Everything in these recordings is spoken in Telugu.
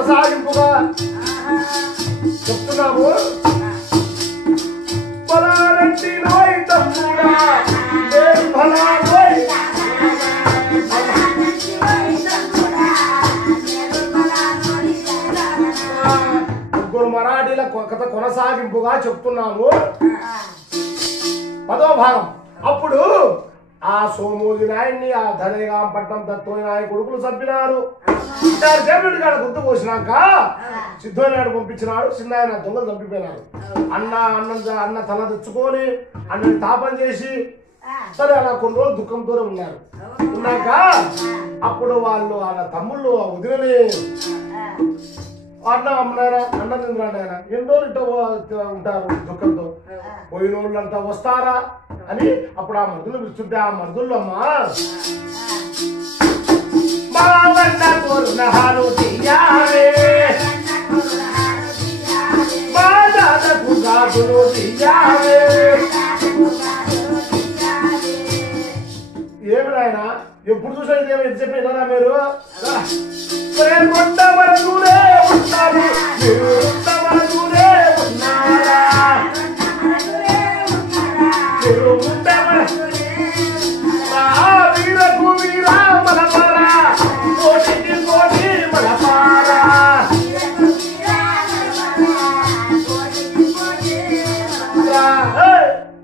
కొనసాగింపుగా చెప్తున్నాము. బలారెడ్డి నోయ్ తమ్ముడా నేను బలా నోయ్ ముగ్గురు మరాఠీల కథ కొనసాగింపుగా చెప్తున్నాము. 10వ భాగం. అప్పుడు ఆ సోమూజి నాయుడిని ఆ ధనేగాంపట్నం తత్వని నాయ కొడుకులు చంపినారు. జగన్ గారు గుర్తు పోసినాక సిద్ధోనాయుడు పంపించినాడు. చిన్నాయన దొంగలు చంపిపోయినారు. అన్న తల తెచ్చుకొని అన్నని తాపం చేసి సరే అలా కొన్ని రోజులు దుఃఖంతోనే ఉన్నారు. ఉన్నాక అప్పుడు వాళ్ళు వాళ్ళ తమ్ముళ్ళు వదిలేని అన్న అమ్మనారా అన్న తింటాడు. ఎన్ని రోజులు ఇట్లా ఉంటారు దుఃఖంతో, పోయిన వాళ్ళంతా వస్తారా అని అప్పుడు ఆ మరుదులు పిలుస్తుంటే ఆ మరుదులు అమ్మా ఏమి నాయన ఎప్పుడు చూసా ఇదేమో ఎంత చెప్పినా మీరు కొండ మనూరే ఉన్నారు మనూరే ఉన్నారా వీరకు వీరా మలపారా కోటికి కోటి మలపారా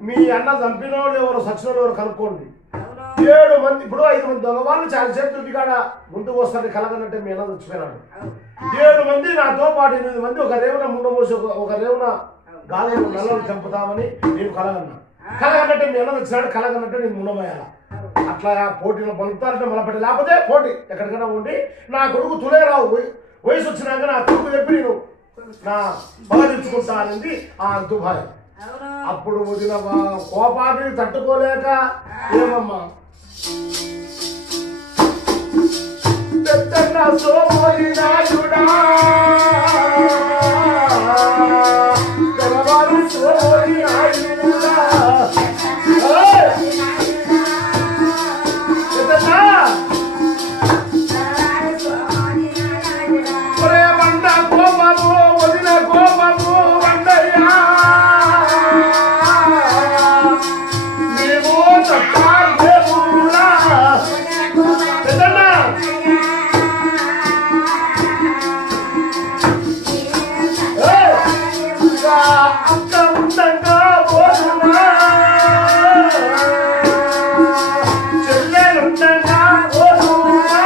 మీ అన్న చంపిన వాళ్ళు ఎవరు సచిన ఎవరు కనుక్కోండి. 7 మంది ఇప్పుడు 5 మంది దొంగవాళ్ళు చాలా సేపు దుడ్డికాడ ముందుకు వస్తారని కలగనంటే మీ అన్న చచ్చిపోయినాడు. 7 మంది నాతో పాటు 8 మంది ఒక రేవున ముండమోసి ఒక రేవున గాలి నల్లలు చంపుతామని నేను కలగన్నా. కలగన్నట్టే మీ అన్న వచ్చినాడు. కలగన్నట్టే నేను ముండమయ్యాల. అట్లా పోటీలో పొందుతారంటే మలపడి లేకపోతే పోటీ ఎక్కడికైనా ఉండి నా కొడుకు తులేరావు వయసు వచ్చినాక నా కొడుకు చెప్పి నేను నా బాధించుకుంటానంది ఆ దుబాయ్. అప్పుడు వదిన కోపాన్ని తట్టుకోలేక ఏమమ్మా సోమోజి నాయుడా సోమోజి నాయుడా వంద కోపము వదిన కోపము వందయ్యా మేము అక్క ఉండంగా పోతున్నా చెల్లెలుండంగా పోతున్నా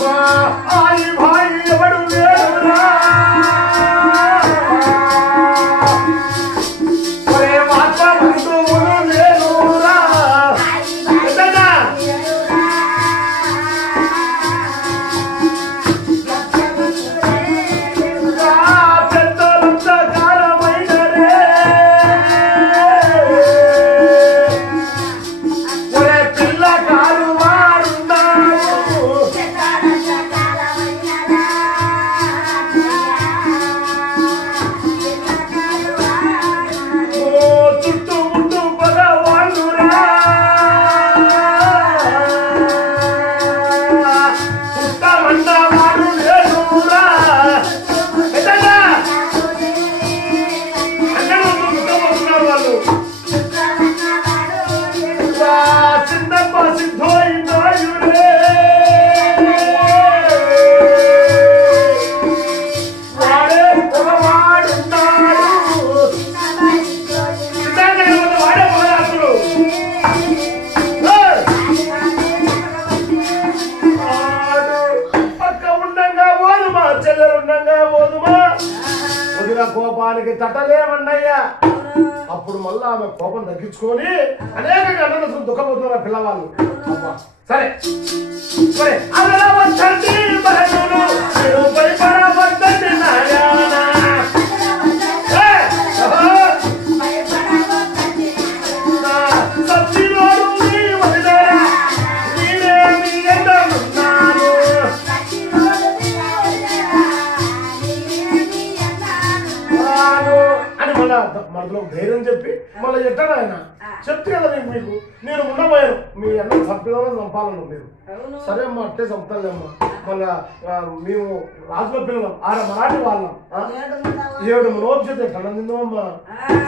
మా ఆయి భాయి ఎవడు లేరురా కోపానికి తట్టలేమన్నయ్యా. అప్పుడు మళ్ళా ఆమె కోపం తగ్గించుకొని అనేక గంటలు దుఃఖపోతున్నారు పిల్లవాళ్ళు. సరే సరే అలా వచ్చండి అని మళ్ళా మనలో ధైర్యం చెప్పి మళ్ళీ ఎట్టాను ఆయన చెప్తే కదా నేను మీకు నేను ఉండబోయాను మీ అన్న చంపిన చంపాలను మీరు సరే అమ్మా అట్టే చంపుతాలేమ్మా మళ్ళా మేము రాజుల పిల్లలం మరాఠీ వాళ్ళం 7 నోపు ఎట్లా నిందమ్మా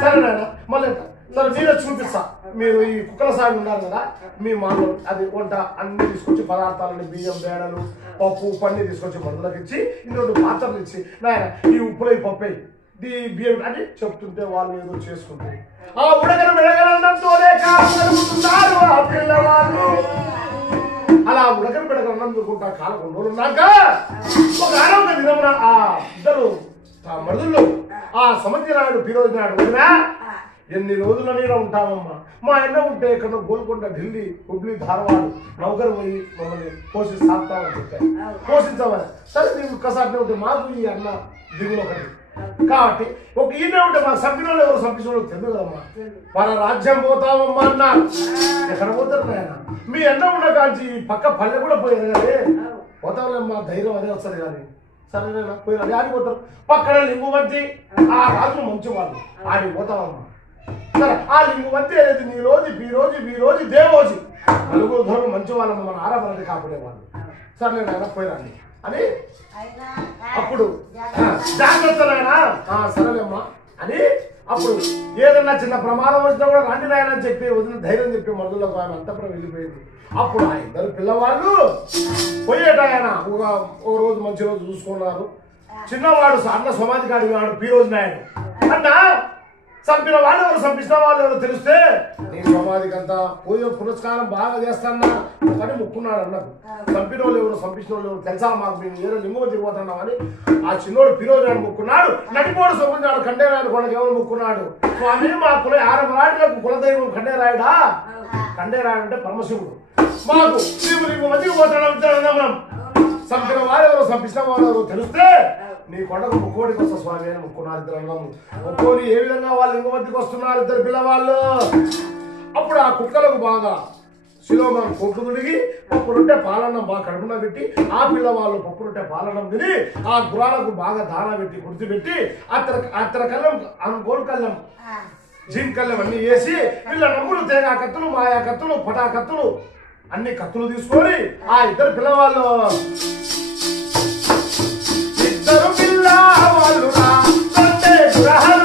సరే నాయన మళ్ళీ సరే నేనే చూపిస్తా మీరు ఈ కుక్కల సాగు ఉన్నారు కదా మీ మాలో అది వంట అన్ని తీసుకొచ్చి పదార్థాలని బియ్యం బేడలు పప్పు పన్నీ తీసుకొచ్చి మందులకు ఇచ్చి 2 పాత్రలు ఇచ్చి నాయన ఈ ఉప్పులో ఈ పప్పు ఈ బియ్యం అని చెప్తుంటే వాళ్ళు ఏదో చేసుకుంటారు ఆ ఉడకన మెడగలన్నంతోనే కాలుతున్నారు ఆ పిల్లవాళ్ళు అలా ఉడకన మెడగలన్నందుకుంటా కాలం 2 రోజులు ఉన్నాక ఒక ఆరోగ్య దినమున ఆ ఇద్దరు మరుదుల్లో ఆ సముద్రనాడు ఫిరోజ్ నాడు వదినా ఎన్ని రోజుల మీద ఉంటామమ్మా మా అన్న ఉంటే ఎక్కడ గోల్కొండ ఢిల్లీ హుబ్లీ ధారవాడు నౌకరు పోయి మమ్మల్ని పోషిస్తామని చెప్పారు పోషించమని సరే నేను ఒక్కసారి ఉంటే మాకు ఈ అన్న దిగులు ఒకటి కాబట్టి ఒక ఈయన ఉంటే మా సభ్యులు ఎవరు సంపించిన తెలియదు కదమ్మా మన రాజ్యం పోతామమ్మా అన్నారు ఎక్కడ పోతారు ఆయన మీ అన్న ఉన్న కాంచి పక్క పల్లె కూడా పోయారు కానీ పోతామమ్మా ధైర్యం అదే వస్తుంది కానీ సరేనా పోయిన ఆడిపోతారు పక్కన లింగువంతి ఆ రాజులు మంచి వాళ్ళు ఆడిపోతామమ్మా సరే ఆ లింగువంతి అనేది నీ రోజు ఈ రోజు దేవోజీ నలుగురు ధోరణి మంచి వాళ్ళమ్మ మన ఆరాధనకి కాపాడే వాళ్ళు సరే నేను పోయిరాండి అని అప్పుడు జాగ్రత్తలైనా సరేలేమ్మా అని అప్పుడు ఏదన్నా చిన్న ప్రమాదం వచ్చినా కూడా రండి నాయనని చెప్పి వదిన ధైర్యం చెప్పి మొదలులోకి ఆయన అంతపురం వెళ్ళిపోయింది అప్పుడు ఆ ఇద్దరు పిల్లవాళ్ళు పోయేట ఆయన ఓ రోజు మంచి రోజు చూసుకున్నారు చిన్నవాడు అన్న సమాధి కాడి వాడు పీరోజు నాయుడు అన్న చంపిన వాళ్ళు ఎవరు చంపించిన వాళ్ళు ఎవరు తెలిస్తే నీ సమాధికి అంతా పూజ పురస్కారం బాగా చేస్తానా అని ముక్కున్నాడు అన్నది చంపిన వాళ్ళు ఎవరు చంపించిన వాళ్ళు ఎవరు తెలుసా మాకు మేము ఏదో లింగం దిగిపోతున్నాం అని ఆ చిన్నోడు ఫిరోజ్ నాయుడు ముక్కున్నాడు నటిపోడు సొమ్మున్నాడు ఖండేరాయుడు కొనకి ఎవరు ముక్కున్నాడు స్వామి మా కుల 6 మరాఠీలకు కులదైవం ఖండేరాయుడా ఖండేరాయుడు అంటే పరమశివుడు మాకు నీవు నీకు మందికి పోతాడు చంపిన వాళ్ళు ఎవరు చంపించిన వాళ్ళు ఎవరు తెలిస్తే నీ కొండకు ముక్కోడికి వస్తా స్వామి అని ముక్కున్నారు ఇద్దరు అన్నము ముక్కోని ఏ విధంగా వాళ్ళు ఇంకొద్దికి వస్తున్నారు ఇద్దరు పిల్లవాళ్ళు అప్పుడు ఆ కుక్కలకు బాగా శిలోమాన్ కొట్టు తిరిగి పప్పు రొట్టె పాలన్నం బాగా కడుపున పెట్టి ఆ పిల్లవాళ్ళు పప్పు రొట్టె పాలన్నం తిని ఆ గురాలకు బాగా దానా పెట్టి కుర్తి పెట్టి అత్తర కళ్ళం గోడు కళ్ళం జిన్ కళ్ళం అన్ని వేసి వీళ్ళ నమ్ములు తేగా కత్తులు మాయా కత్తులు పటా కత్తులు అన్ని కత్తులు తీసుకొని ఆ ఇద్దరు పిల్లవాళ్ళు ఇద్దరు పిల్లవాళ్ళు గ్రహాలు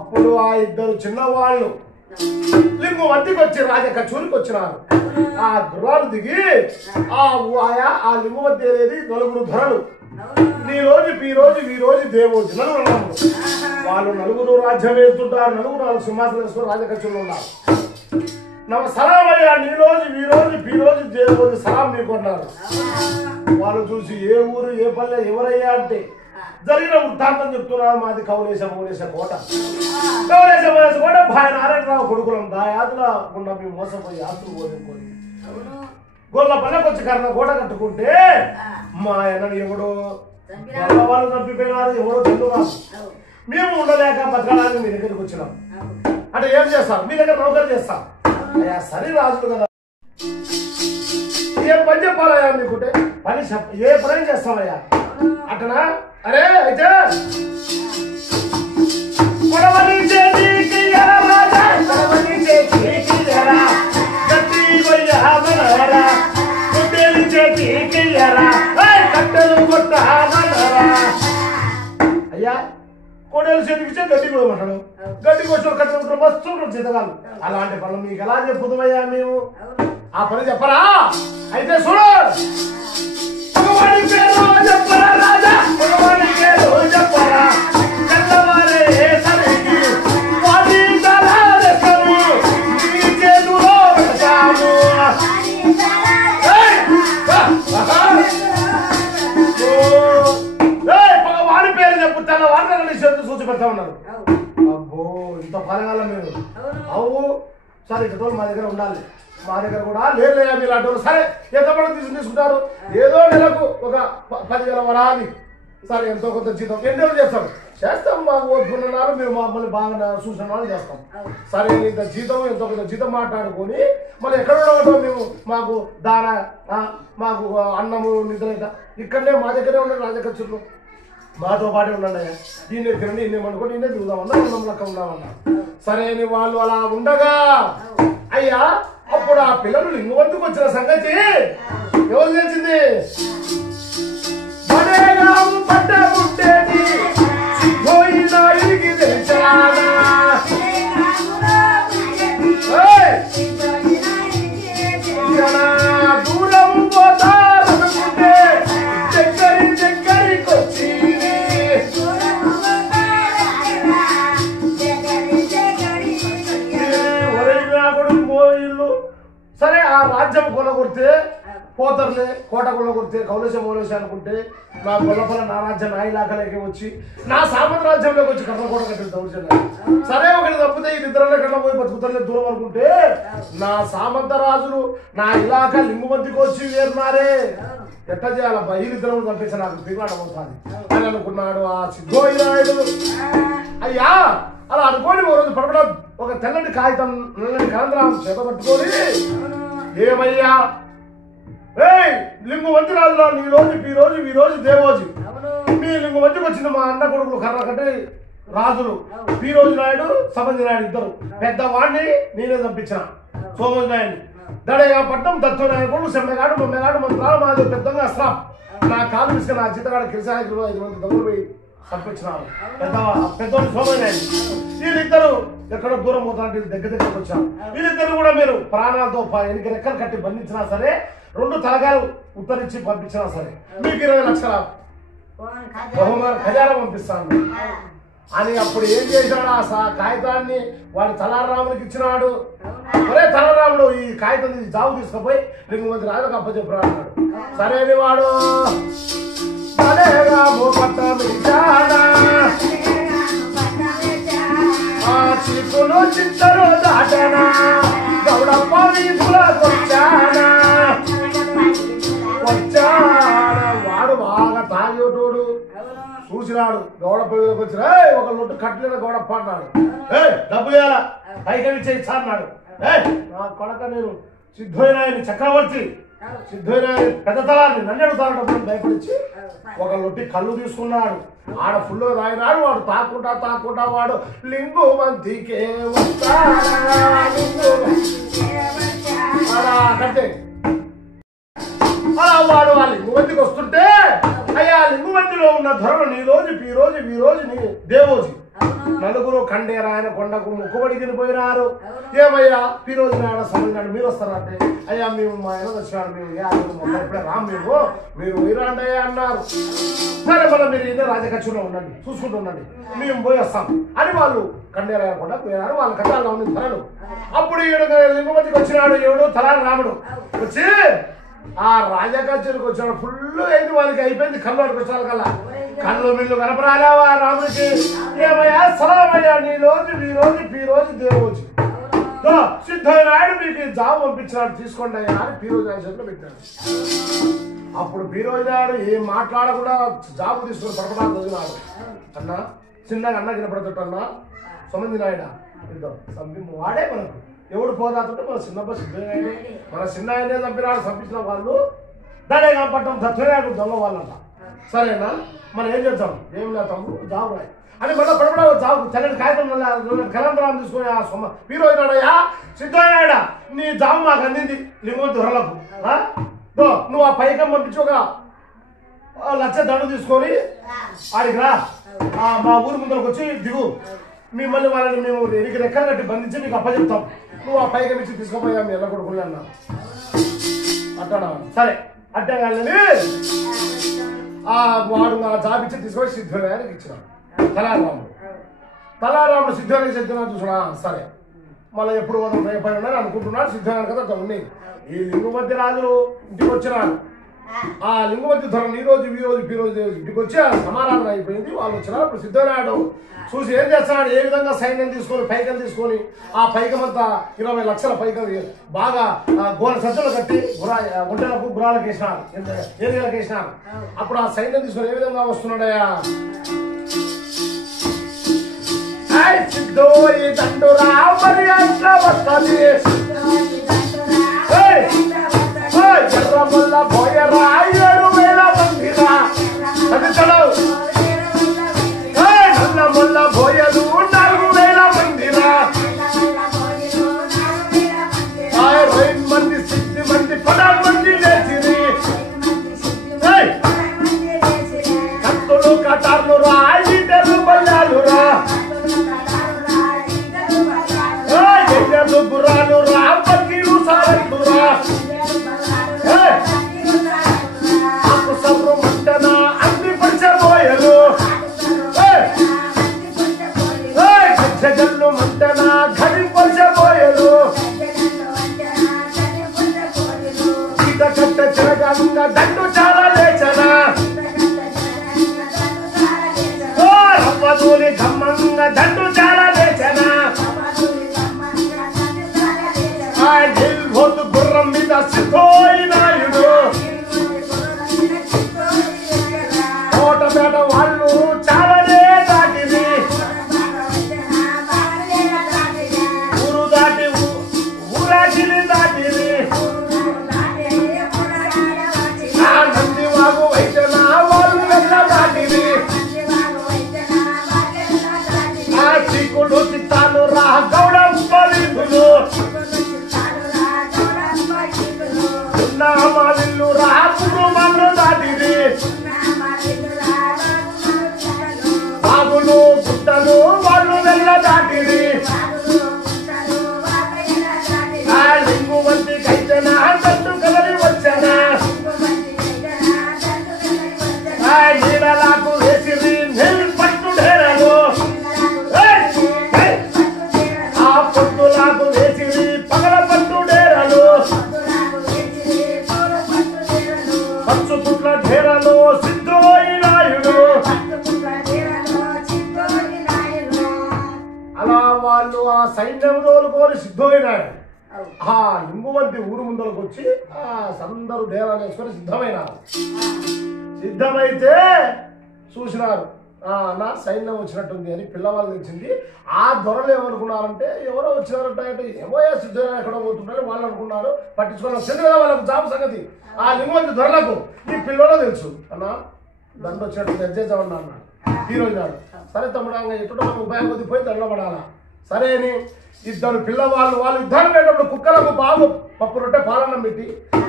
అప్పుడు ఆ ఇద్దరు చిన్నవాళ్ళు లింగు వద్దకు వచ్చి రాజకచూరికి వచ్చినారు. ఆ గుర్రాలు దిగి ఆ లింగు వద్ద అనేది నలుగురు ధరలు ఈ రోజు దేవోజి నలుగురు వాళ్ళు నలుగురు రాజ్యం వేస్తుంటారు. నలుగురు నాలుగు సింహాసనం వేసుకుని రాజకచూరులు ఉన్నారు. సలామయ్యా ఈ రోజు దేవోజి సలాం మీకు అన్నారు. వాళ్ళు చూసి ఏ ఊరు ఏ పల్లె ఎవరయ్యా అంటే జరిగిన వృత్తాంతం చెప్తున్నారు. మాది కౌలేశ కోట భాయ నారాయణరావు కొడుకులం దాయాదుల గుండా మేము మోసపోయి ఆస్తులు కోరుకొని గొల్ల పల్లెకి వచ్చి కర్ణ కోట కట్టుకుంటే మా అన్నని ఎవడో వాళ్ళు తప్పిపోయినారు. ఎవడో తెలుగు మేము ఉండలేక బతకడానికి మీ దగ్గరికి వచ్చినాం అంటే ఏం చేస్తాం? మీ దగ్గర నౌకరు చేస్తాం. అయ్యా సరే రాజులు కదా, ఏం పని చెప్పాలయ్యా మీకుంటే పని ఏ పని చేస్తామయ్యా అట్టనా? అరే అయితే అయ్యా కోడేలు చేతికిచ్చే గడ్డికి పోయమంటాడు. గడ్డికి వచ్చి కట్ట మస్తు చేతగాలు. అలాంటి పనులు మీకు ఎలా చెప్పుతామయ్యా మేము? ఆ పని చెప్పరా? అయితే చూడు, భగవాని పేరు చెప్పరా రాజా, భగవాని పేరు చెప్పరా, తెల్లవారే సరికి వాటి తలారెక్కము నీ చేతులో పెడతాము. భగవాని పేరు చెప్పు, తెల్లవారు నీ చేతులు సూచి పెడతా ఉన్నారు. అబ్బో ఇంత పరగాల మీరు అవు సరే ఇక మా దగ్గర ఉండాలి. మా దగ్గర కూడా లేదు మీరు అడ్డు సరే ఎంతమంది తీసుకుంటారు? ఏదో నెలకు ఒక 10,000 వరాది సరే ఎంతో కొంత జీతం ఎన్ని రోజులు చేస్తాం మాకు ఓదుకున్నారు. మీరు మమ్మల్ని బాగా సూచనలు చేస్తాం. సరే ఇంత జీతం ఎంతో కొంత జీతం మాట్లాడుకొని మళ్ళీ ఎక్కడ ఉండవటం మేము మాకు మాకు అన్నము నిద్ర ఇక్కడనే మా దగ్గరే ఉండండి. రాజకచ్చులు మాతో పాటే ఉండండి. దీన్ని తినండి, ఇన్ని వండుకొని ఇన్నే దిగుదామన్నా అన్నం లెక్క ఉన్నామన్నా. సరే అని వాళ్ళు అలా ఉండగా అయ్యా అప్పుడు ఆ పిల్లలు లింగు వద్దకు వచ్చిన సంగతి ఎవరు తెలిసింది? పట్టేది దూరం పోతారనుకుంటే దగ్గరికి వచ్చి సరే ఆ రాజ్యం కొనగొడితే పోతర్లే కోట కొనగొడితే కౌలేశ అనుకుంటే నా గొల్లపల్ల నా రాజ్యం నా ఇలాఖలోకి వచ్చి నా సామంత రాజ్యంలోకి వచ్చి కర్ణకోట కట్టింది దౌర్జన్యం. సరే ఒకటి తప్పితే ఈ నిద్రలో కన్నా పోయి బతుకుతలే దూరం అనుకుంటే నా సామంత రాజులు నా ఇలాఖ లింగుమంతికి వచ్చి వేరున్నారే ఎట్లా చేయాలబ్బా? ఈ నిద్రను చంపేసి నాకు దిగాడు అవుతాను అని అనుకున్నాడు ఆ సిద్ధోయినాయుడు. అయ్యా అలా అనుకోని ఓ రోజు పడపడ ఒక తెల్లటి కాగితం నల్లని కాంద్రం చేత పట్టుకొని ఏమయ్యా లింగు వంతి రాజులా ఈ రోజు దేవోజి మీ లింగు వంతికి వచ్చిన మా అన్న కొడుకులు కర్ర కట్టి రాజులు పీరోజు నాయుడు సమంజి నాయుడు ఇద్దరు. పెద్దవాడిని నేనే చంపించిన సోమోజు నాయుడు దడగా పట్నం దత్తోనాయుడు కొడుకు సెమ్మెగాడు మమ్మెగాడు మంత్రాలు మాది పెద్దగా అస్త్రం నా కాలు తీసుకుని నా జీతగాడ కిరిసాయకులు 5 మంది దొంగలు పోయి చంపించినారు. పెద్దోడు సోమోజు నాయుడు. వీళ్ళిద్దరు ఎక్కడో దూరం పోతారంటే దగ్గరికి వచ్చారు. వీళ్ళిద్దరు కూడా మీరు ప్రాణాలతో ఎనికి రెక్కలు కట్టి బంధించినా సరే 2 తలగాలు ఉత్తరించి పంపించినా సరే మీకు 20 లక్షల బహుమాన ఖజానా పంపిస్తాను అని అప్పుడు ఏం చేశాడు? ఆ కాగితాన్ని వాడి తలారాముడికి ఇచ్చినాడు. అరే తలారాముడు ఈ కాగితం జాబు తీసుకుపోయి 2 మంది రాజులకు అప్పచెప్పరా అన్నాడు. సరే అని వాడు చిక్కులు చిత్తరు దాటనా గౌడప్ప వచ్చానా వాడు బాగా తాగేటోడు చూసినాడు. గౌడప్ప మీదకి వచ్చిన ఒక లొట్టు కట్టలేదా గౌడప్ప అన్నాడు. డబ్బు ఇవ్వాలా పైకి చేయిస్తా అన్నాడు. నా కొడక నేను సిద్ధోయినాయని చక్రవర్తి సిద్ధోయినాయని పెద్ద తలాన్ని నన్ను అడుగుతాడు భయపడిచి ఒక లొట్టి కళ్ళు తీసుకున్నాడు. ఆడ ఫుల్ రాయినాడు. వాడు తాకుంటా వాడు లింగు మంతికే కట్టే అలా వాడు ఆ లింగు మంతికి వస్తుంటే అయ్యా లింగు మంతిలో ఉన్న ధరలు ఈ రోజు నీ దేవోజి నలుగురు కండేరాయన కొండకు మొక్కుబడికి పోయినారు. ఏమయ్యా ఈ రోజు నాడు సమయం మీరు వస్తారంటే, అయ్యా మేము మా ఆయన వచ్చినాడు, మేము ఇప్పుడే రామ్ మీరు పోయిరాండి అయ్యా అన్నారు. సరే మళ్ళీ మీరు ఇదే రాజకక్షలో ఉండండి, చూసుకుంటూ ఉండండి, మేము పోయి వస్తాం అని వాళ్ళు కండేరాయన కొండ పోయినారు. వాళ్ళ కథలో ఉంది ధరలు. అప్పుడు ఈడు లింగమతికి వచ్చినాడు, ఎవడు తలారి రాముడు వచ్చి ఆ రాజకక్షలకు వచ్చినాడు. ఫుల్ అయింది వాళ్ళకి, అయిపోయింది కళ్ళు అడికి వచ్చిన కల్లా. కళ్ళు మిల్లు కనపరాలేవా రాముడికి. ఏమయ్యా సలమయ్యా నీ రోజు ఈ రోజు దేవుడు సిద్ధనాయుడు మీకు జాబు పంపించినాడు, తీసుకోండి అయ్యా అని పీరోజు చేతిలో పెట్టాడు. అప్పుడు పీరోజు నాయుడు ఏం మాట్లాడకుండా జాబు తీసుకుని పడపడానికి వదిలినాడు. అన్నా చిన్నగా అన్న కినపడుతుంట అన్నా సొమంది నాయుడ ఇద్దాం వాడే మనకు ఎవడు పోదాతుంటే మన చిన్నప్ప సిద్ధనాయుడు, మన చిన్న ఆయనే చంపినాడు. చంపించిన వాళ్ళు దానే కాపట్టం దత్తనాయుడు దొంగ వాళ్ళంట. సరేనా మనం ఏం చేద్దాం, ఏం లేతాము జాబు రాయి అని మళ్ళీ పడపడ జాబు తెల్లని కాగితం కలంతరాలు తీసుకొని ఆ సొమ్మ పీరోజునాడయ్యా సిద్ధనాయుడ నీ జాబు మాకు అందింది లింగం ధరలకు. నువ్వు ఆ పైకం పంపించి ఒక 1,00,000 దండు తీసుకొని ఆడికి రా, మా ఊరి ముందరకు వచ్చి దిగు, మిమ్మల్ని వాళ్ళని మేము ఎనికి రెక్కలు కట్టి బంధించి మీకు అప్పచెప్తాం, నువ్వు ఆ పైకం ఇచ్చి తీసుకోపోయా మీ ఎల్ల కొడుకుని అన్నా. అంటాడా సరే అడ్డా కానీ వాడు నా జాబ్ ఇచ్చి తీసుకొని సిద్ధనాయుడికి ఇచ్చినాడు. తలారాముడు సిద్ధనాయుడికి సిద్ధనాయుడు చూసినా సరే మళ్ళీ ఎప్పుడు రేపై ఉన్నారు అనుకుంటున్నాడు. సిద్ధనాయుడు కదా ఉన్నాయి. ఈ లింగమధ్య రాజులు ఇంటికి వచ్చినారు. ఆ లింగమధ్య ధరలు ఈ రోజు ఇంటికి వచ్చి సమారాధన అయిపోయింది. వాళ్ళు వచ్చినారు. ఇప్పుడు సిద్ధనాయుడు చూసి ఏం చేస్తున్నాడు, ఏ విధంగా సైన్యం తీసుకొని పైకం తీసుకొని ఆ పైకం అంతా 20 లక్షల పైకం బాగా గోడ సజ్జలు కట్టి ఒంటెలకు గుర్రాలకు వేసినారు, ఏరియాలకు వేసినారు. అప్పుడు ఆ సైన్యం తీసుకొని ఏ విధంగా వస్తున్నాడయ్యా సిద్ధోయి దండురా మరి అట్లా వస్తుంది ఎర్రమల్ల పోయరా 7,000 మందిరా అది చదవు. నల్లమల్ల పోయలు 4,000 మందిరా 20 మంది 60 మంది 10 మంది లేచిరి. కత్తులు కటార్లు రా ఈటెలు బల్లాలు రా గుర్రాలు రా పక్కీలు సారలు రా సర్రు మంటన అన్ని పంచబోయలు గజ్జలు మంటన ఘడి పంచబోయలు ఈత కట్ట చెరగంగా దండు చాలా లేచన రవ్వదూలి గమ్మంగా దండు చాలా లేచన గుర్రం మీద సిద్ధోయి నాయుడు కోటపేట వాళ్ళు చాలానే దాటిది, ఊరు దాటి ఊరాగిలి దాటిది. నందివాగు వైద్యన వాళ్ళు వెళ్ళ దాటిది. చిక్కుడు చిత్తాలు రా గౌడ పలిపులు మావిల్లు రాజులు మన్ను దాటిది. బాగులు గుట్టలు వాళ్ళు వెళ్ళ దాటిది. లింగుమంతి కైతన తట్టు కదలి వచ్చన నీడలాకు వేసిరి నెల్ పట్టు ఢేరలు ఆ పొద్దులాకు వేసిరి పగల పట్టు ఢేరలు ఢేరలో సిద్ధోయి నాయుడు. అలా వాళ్ళు ఆ సైన్యం తోలుకొని సిద్ధోయి నాయుడు ఆ లింగువంటి ఊరు ముందరకు వచ్చి అందరూ డేరాలు వేసుకొని సిద్ధమైనారు. సిద్ధమైతే చూసినారు నా సైన్యం వచ్చినట్టుంది అని పిల్లవాళ్ళు తెచ్చింది. ఆ దొరలు ఏమనుకున్నారంటే ఎవరో వచ్చినారంటే ఏమో సిద్ధంగా ఎక్కడ పోతుంటారని వాళ్ళు అనుకున్నారు. పట్టించుకున్నారు. తెలుగు వాళ్ళకు జాబు సంగతి ఆ లింగమంతి దొరలకు ఈ పిల్లలు తెలుసు అన్న దండ వచ్చినట్టు తెచ్చేద్దామన్నా అన్నాడు. ఈ రోజు నాడు సరే తమ్ముడు ఎటు మనం ఉపాయం కొద్ది పోయి దండలో పడాలా సరే అని ఇద్దరు పిల్లవాళ్ళు వాళ్ళు యుద్ధానికి వెళ్ళినప్పుడు కుక్కలకు బాగా పప్పు రొట్టె పాలన్నం పెట్టి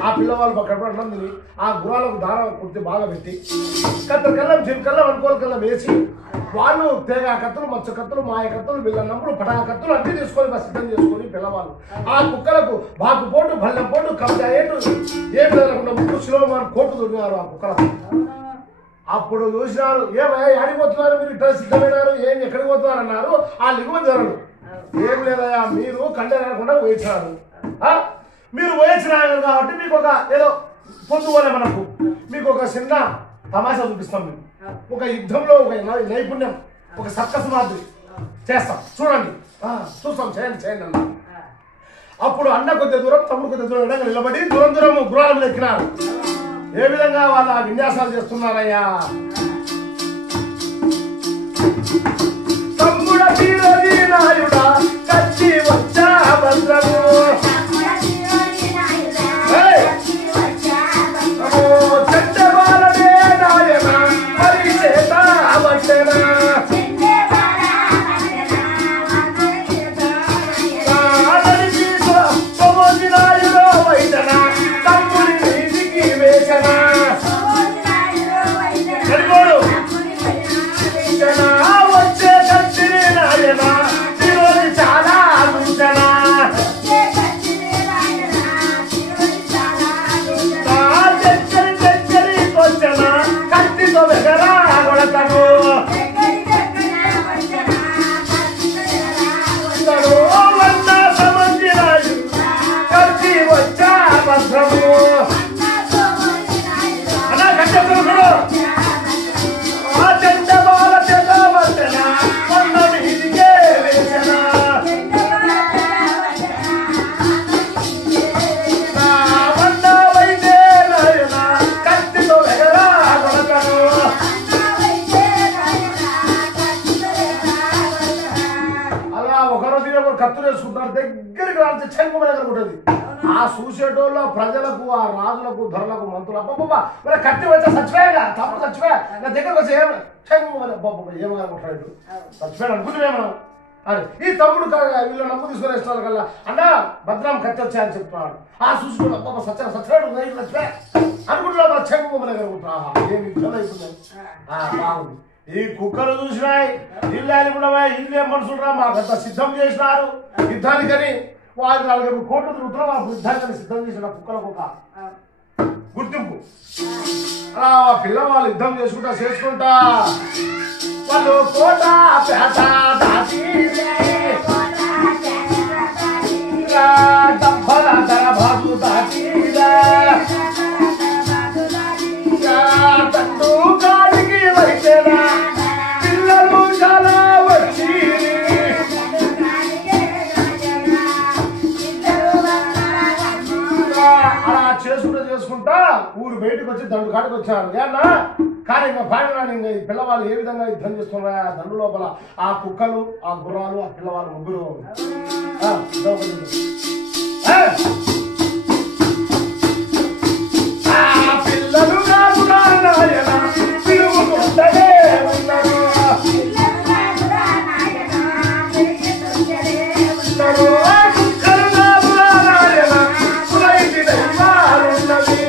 ఆ పిల్లవాళ్ళు పక్కన అన్నం తిని ఆ గుర్రాలకు దారం కుడితే బాగా పెట్టి కత్తెర కల్లం చిరుకల్లం అనుకోల కల్లం వేసి వాళ్ళు తేగ కత్తులు మచ్చ కత్తులు మాయ కత్తులు బిల్లన్నప్పుడు పటా కత్తులు అన్నీ తీసుకొని సిద్ధం చేసుకొని పిల్లవాళ్ళు ఆ కుక్కలకు బాకు పోటు బల్లెం పోటు కబ్జా ఏటు ఏం లేకుండా ముక్కు శిలోమాన్ కోటు దొరికినారు ఆ కుక్కలకు. అప్పుడు చూసినారు ఏమయ్యా ఆడిపోతున్నారు మీరు ఇట్లా సిద్ధమైనారు ఏం ఎక్కడికి పోతున్నారు అన్నారు. ఆ లిగుమతి ధరలు ఏం లేదయ్యా మీరు కంటే రాకుండా వేయించినారు మీరు వేయించినారు కాబట్టి మీకు ఒక ఏదో పొందుకోలే మనకు మీకు ఒక చిన్న తమాషా చూపిస్తాం మేము ఒక యుద్ధంలో ఒక నైపుణ్యం ఒక సర్కస్ మాదిరి చేస్తాం చూడండి చూస్తాం చేయండి చేయండి అన్న. అప్పుడు అన్న కొద్ది దూరం తమ్ముడు కొద్ది దూరం విధంగా నిలబడి దూరం దూరం గుర్రాల మీద ఎక్కినారు. ఏ విధంగా వాళ్ళు ఆ విన్యాసాలు చేస్తున్నారయ్యా. తమ్ముడ నాయుడా కచ్చి వచ్చా భద్రము చెట్టబాలనే నాయన పరిచేత వచ్చేనా నాయుడో వైదనా తమ్ముడి నీటికి వేసనా వచ్చే కచ్చిని నాయన తిరోజు చాలా ఉంచనా దగ్గరికి వచ్చనా కత్తితో వెగరా కొడతను వన్న సమంతి రాజు కచ్చి వచ్చా భద్రము అన్నా కట్టెప్పుడు కత్తులు వేసుకుంటారు దగ్గరికి రాల్చే చెంగుమ దగ్గర ఉంటుంది. ఆ చూసేటోళ్ళు ప్రజలకు ఆ రాజులకు ధరలకు మంత్రులు అబ్బబ్బా మరి కత్తి వచ్చా చచ్చిపోయాగా తప్పుడు చచ్చిపోయా నా దగ్గరకు వచ్చి ఏం చెంగుమ ఏమగా కొట్టాడు చచ్చిపోయాడు అనుకుంటున్నాం మనం అని. ఈ తమ్ముడు వీళ్ళు నమ్ము తీసుకుని వేసిన కల్లా అన్నా భద్రం కత్తి వచ్చాయని చెప్తున్నాడు. ఆ చూసుకోండి అబ్బా చచ్చిపోయాడు చచ్చిపోయా అనుకుంటున్నా చెంగుమ దగ్గర ఉంటా ఏమి ఇబ్బంది అయిపోతుంది. బాగుంది. ఈ కుక్కలు చూసినాయి ఇల్లు కూడా ఇల్లు ఏం మనుషులు రా మాకంతా సిద్ధం చేసినారు యుద్ధానికని. వాళ్ళు 4 కోట్లు తిరుగుతున్నా మాకు యుద్ధానికని సిద్ధం చేసిన కుక్కలకు ఒక గుర్తింపు. అలా పిల్లవాళ్ళు యుద్ధం చేసుకుంటా వాళ్ళు కోట పేట దాటి డబ్బల ధర బాజు దాటి తండ్రు కాడికి వైతేనా పిల్లలు చాలా వచ్చి అలా చేసుకుంటా ఊరు బయటకు వచ్చి దండు కాడికి వచ్చారు. ఏమన్నా కానీ ఇంకా బాగా ఇంకా ఈ పిల్లవాళ్ళు ఏ విధంగా యుద్ధం చేస్తున్నారా దండు లోపల ఆ కుక్కలు ఆ గుర్రాలు ఆ పిల్లవాళ్ళు ముగ్గురు పిల్లలు కాదు నాయన తిరుగుతుంటనే ఉన్నారు కుక్కలు కాదు నాయన కులైతి దైవాలున్నవి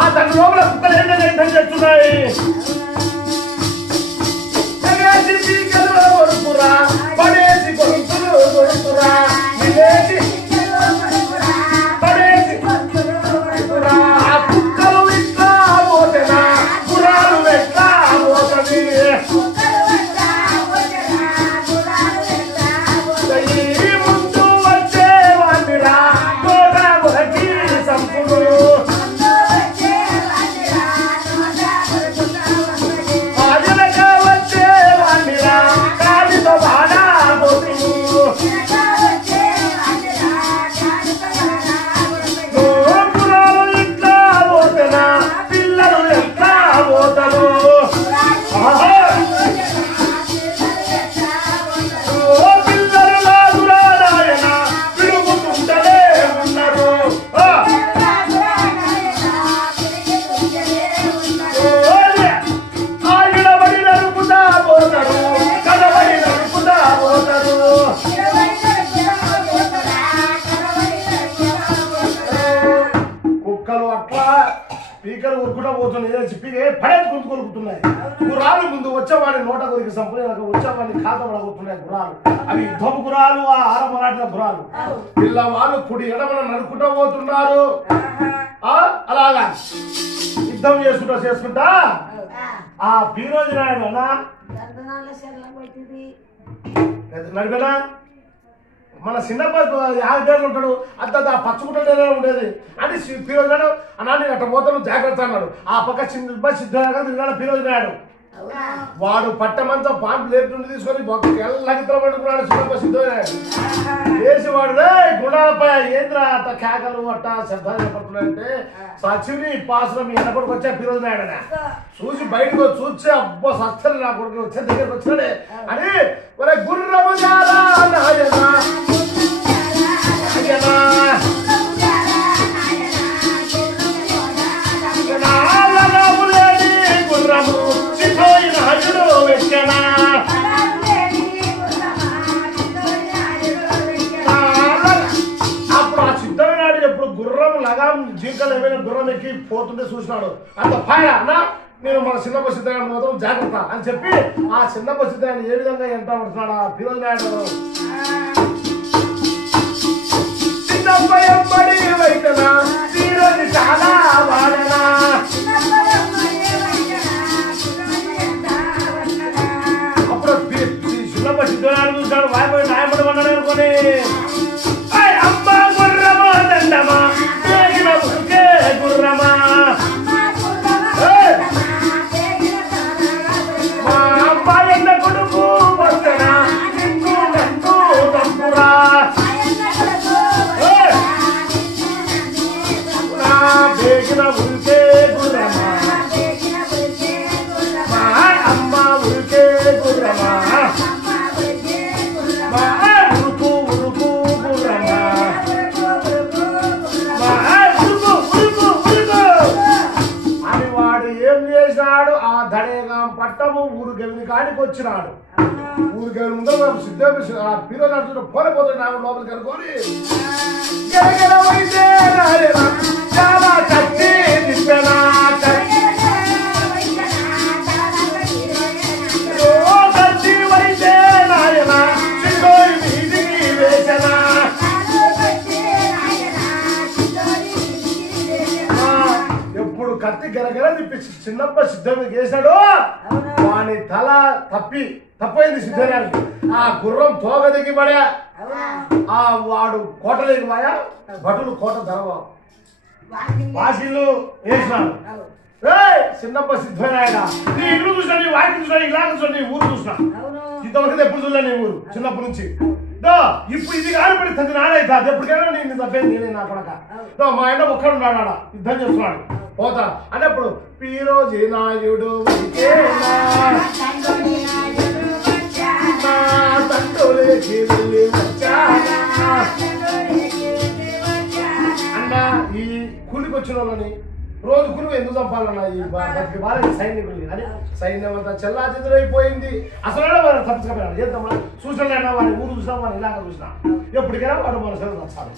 ఆ దాని లోపల కుక్కలు ఏంటనే యుద్ధం చేస్తున్నాయి. కొడుకురా పడేసి కొడుకురా విదేశీ పడేసి ఆ కుక్కలు ఇట్లా పోతేనా గురాలు ఎట్లా పోతుంది. ముందు వచ్చేవాడిరా కోట కొరకి సంపుడు వెనక వచ్చేవాడిరా నడుకుంటా పోతుంది ఏదో చెప్పి పడేది కొనుక్కొలుకుతున్నాయి గుర్రాలు ముందు వచ్చేవాడిని నోట కొరికి సంపూర్ణ వచ్చేవాడిని ఖాతా పడగొట్టున్నాయి గుర్రాలు అవి యుద్ధపు గుర్రాలు ఆ ఆరమరాటిన గుర్రాలు పిల్లవాళ్ళు కుడి ఎడమన నడుకుంటా పోతున్నారు అలాగా యుద్ధం చేసుకుంటా ఆ పీరోజు నాయుడు అన్నా నడిపేనా మన చిన్నప్పటి 50 పేర్లు ఉంటాడు అంత పచ్చుకుంటే ఉండేది అని పీరోజు నాయుడు అన్నా నేను అట్ట పోతాను జాగ్రత్త అన్నాడు ఆ పక్క సిద్ధంగా తిన్నాడు పీరోజు నాయుడు వాడు పట్టమంతా పాంపు లేపుతుండి తీసుకొని ఎల్లగిద్దరు పడుకున్నాడు చిన్నప్ప సిద్ధనాయుడు వేసి వాడు గుణాపై ఏంద్ర అట్ట కేకలు అట్ట శబ్దాలు పడుతున్నాయంటే సచివుని పాసులో మీ ఎన్నకొడుకు వచ్చా పీరోజు నాయుడు చూసి బయటకు చూస్తే అబ్బో సస్తలు నా కొడుకు వచ్చే దగ్గరకు వచ్చాడే అని ఒరే గుర్రము గుర్రము అప్పుడు ఆ సిద్ధమైనాడు ఎప్పుడు గుర్రం లగాం జీవితాలు ఏమైనా గుర్రం ఎక్కి పోతుంటే చూసినాడు అంత పాయ అన్నా నేను మన చిన్నప్ప సిద్ధంగా పోతాం జాగ్రత్త అని చెప్పి ఆ చిన్నప్ప సిద్ధాన్ని ఏ విధంగా ఎంత పడుతున్నాడు ఆ పీరోజు నాయుడు చిన్నప్ప ఎంబడి వైతనా పీరోజు చాలా వాడనా చిన్నప్ప సిద్ధనాడు చూశాడు వాయిపోయి నాయపడి అన్నాడు అనుకోని అమ్మ గుర్రమా దండమా గుర్రమా మా అమ్మ ఎన్న కొడుకు వస్తనా నిన్ను నన్ను తప్పురా బేగిన ఉరికే గుర్రమా మా అమ్మ ఉరికే గుర్రమా ఆ ధడేగా పట్టము ఊరు గెలిని కాడికి వచ్చినాడు ఊరు గెలి ముందు సిద్ధ పీరోజు నడుచుకుంటూ పోలేపోతుంది ఆమె లోపలికి అనుకోని చాలా కట్టి తిప్పెనా కట్టి వైతే నాయన చిన్నోయి వీధికి వేసనా ఎప్పుడు కత్తి గరగర తిప్పి చిన్నప్ప సిద్ధంగా చేశాడు వాని తల తప్పైంది సిద్ధనానికి ఆ గుర్రం తోగ దిగి పడా ఆ వాడు కోటలేకి పోయా భటులు కోట ధరవా వాకిళ్ళు వేసినాడు చిన్నప్ప సిద్ధనాయన నీ ఇల్లు చూసినా నీ వాకిలు చూసినా ఇలా చూసినా నీ ఊరు చూసినా ఇంతవరకు ఎప్పుడు చూడలే నీ ఊరు చిన్నప్పటి నుంచి ఇప్పుడు ఇది కానిపడి తది నాడైతే అది ఎప్పటికైనా నేను తప్పేది నేనే నా కొడక మా ఆయన ఒక్కడు ఉన్నాడు యుద్ధం చేస్తున్నాడు పోతా అన్నప్పుడు పీరోజు నాయుడు అన్న ఈ కూలికి వచ్చిన వాళ్ళని రోజు కూలి ఎందుకు చంపాలన్నా ఈ బాగా సైన్యం అని సైన్యం అంతా చెల్లా చెదురైపోయింది అసలు మనం తప్పించుకోపోయాడు చేద్దామా చూసినా వాడిని ఊరు చూసినా వాడిని ఇలాగ చూసినా ఎప్పటికైనా వాడు మన సెలవు నచ్చాలి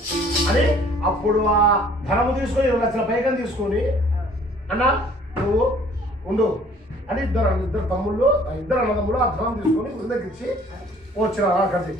అని అప్పుడు ఆ ధనము తీసుకొని 20 లక్షల పైకం తీసుకొని అన్న నువ్వు ఉండు అని ఇద్దరు తమ్ముళ్ళు ఇద్దరు అన్నదమ్ములు ఆ ధనం తీసుకొని ముందుకిచ్చి వచ్చిన అక్కడికి